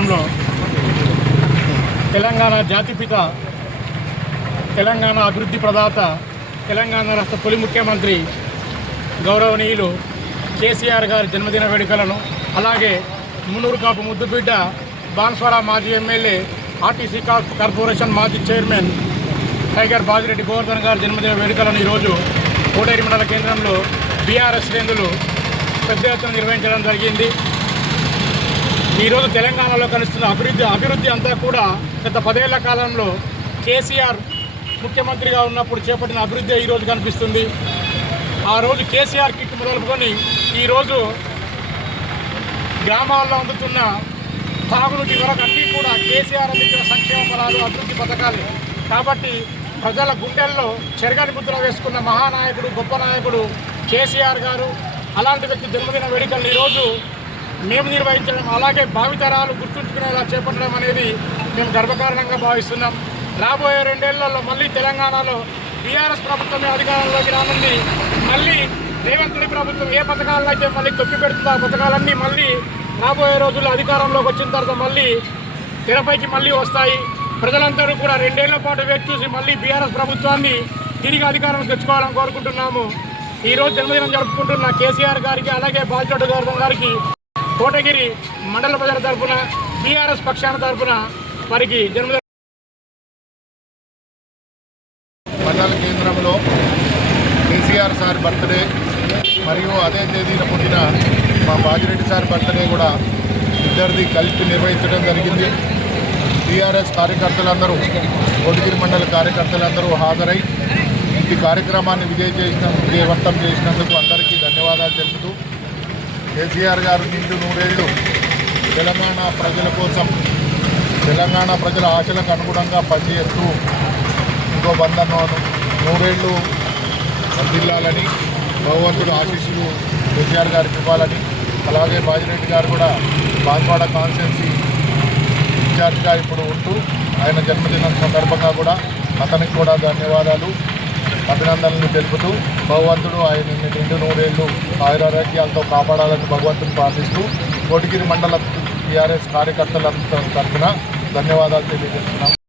కేంద్రంలో తెలంగాణ జాతిపిత, తెలంగాణ అభివృద్ధి ప్రదాత, తెలంగాణ రాష్ట్ర తొలి ముఖ్యమంత్రి గౌరవనీయులు కేసీఆర్ గారి జన్మదిన వేడుకలను, అలాగే మున్నూరు కాపు ముద్దుబిడ్డ బాన్స్వాడ మాజీ ఎమ్మెల్యే, ఆర్టీసీ కార్పొరేషన్ మాజీ చైర్మన్ టైగర్ బాజిరెడ్డి గోవర్ధన్ గారి జన్మదిన వేడుకలను ఈరోజు కోటేరు మండల కేంద్రంలో బీఆర్ఎస్ శ్రేణులు పెద్ద ఎత్తున నిర్వహించడం జరిగింది. ఈరోజు తెలంగాణలో కలుస్తున్న అభివృద్ధి అంతా కూడా గత 10 ఏళ్ల కాలంలో కేసీఆర్ ముఖ్యమంత్రిగా ఉన్నప్పుడు చేపట్టిన అభివృద్ధి ఈరోజు కనిపిస్తుంది. ఆ రోజు కేసీఆర్ కిట్ మొదలుకొని ఈరోజు గ్రామాల్లో అందుతున్న తాగునీటి వరకు అన్నీ కూడా కేసీఆర్ అందించిన సంక్షేమ ఫలాలు, అభివృద్ధి పథకాలు. కాబట్టి ప్రజల గుండెల్లో చెరగని ముద్ర వేసుకున్న మహానాయకుడు, గొప్ప నాయకుడు కేసీఆర్ గారు. అలాంటి వ్యక్తి జన్మదిన వేడుకలను ఈరోజు మేము నిర్వహించడం, అలాగే భావితరాలు గుర్తుంచుకునేలా చేపట్టడం అనేది మేము గర్వకారణంగా భావిస్తున్నాం. రాబోయే 2 ఏళ్లలో మళ్ళీ తెలంగాణలో బీఆర్ఎస్ ప్రభుత్వమే అధికారంలోకి రానుంది. మళ్ళీ రేవంత్ రెడ్డి ప్రభుత్వం ఏ పథకాలను అయితే మళ్ళీ తొక్కి పెడుతుందో ఆ పథకాలన్నీ మళ్ళీ రాబోయే రోజుల్లో అధికారంలోకి వచ్చిన తర్వాత మళ్ళీ తెరపైకి మళ్ళీ వస్తాయి. ప్రజలందరూ కూడా 2 ఏళ్ల పాటు వేచి చూసి మళ్ళీ బీఆర్ఎస్ ప్రభుత్వాన్ని తిరిగి అధికారం తెచ్చుకోవాలని కోరుకుంటున్నాము. ఈరోజు జన్మదినం జరుపుకుంటున్న కేసీఆర్ గారికి, అలాగే బాజిరెడ్డి గోవర్ధన్ గారికి కోటగిరి మండల ప్రజల తరఫున, బీఆర్ఎస్ పక్షాన తరఫున వారికి జన్మదిన మండల కేంద్రంలో కేసీఆర్ సార్ బర్త్డే మరియు అదే తేదీన పుట్టిన మా బాజిరెడ్డి సార్ బర్త్డే కూడా ఇద్దరిది కలిపి నిర్వహించడం జరిగింది. టీఆర్ఎస్ కార్యకర్తలందరూ, కోటగిరి మండల కార్యకర్తలందరూ హాజరై ఈ కార్యక్రమాన్ని విజయవంతం చేసినందుకు అందరికీ ధన్యవాదాలు తెలుపుతూ, కేసీఆర్ గారు నిండు 100 ఏళ్ళు తెలంగాణ ప్రజల కోసం, తెలంగాణ ప్రజల ఆశలకు అనుగుణంగా పనిచేస్తూ ఇంకో 100 ఏళ్ళు వర్ధిల్లాలని భగవంతుడు ఆశీస్సులు కేసీఆర్ గారికి ఇవ్వాలని, అలాగే బాజిరెడ్డి గారు కూడా బాన్స్వాడ కాన్స్టిట్యున్సీ ఇన్ఛార్జ్గా ఇప్పుడు ఉంటూ ఆయన జన్మదినం సందర్భంగా కూడా అతనికి కూడా ధన్యవాదాలు, అభినందనలు తెలుపుతూ భగవంతుడు ఆయన నిండు 100 ఏళ్ళు ఆయురారోగ్యాలతో కాపాడాలని భగవంతుని ప్రార్థిస్తూ కోటగిరి మండల టీఆర్ఎస్ కార్యకర్తలందరి తరఫున ధన్యవాదాలు తెలియజేస్తున్నాం.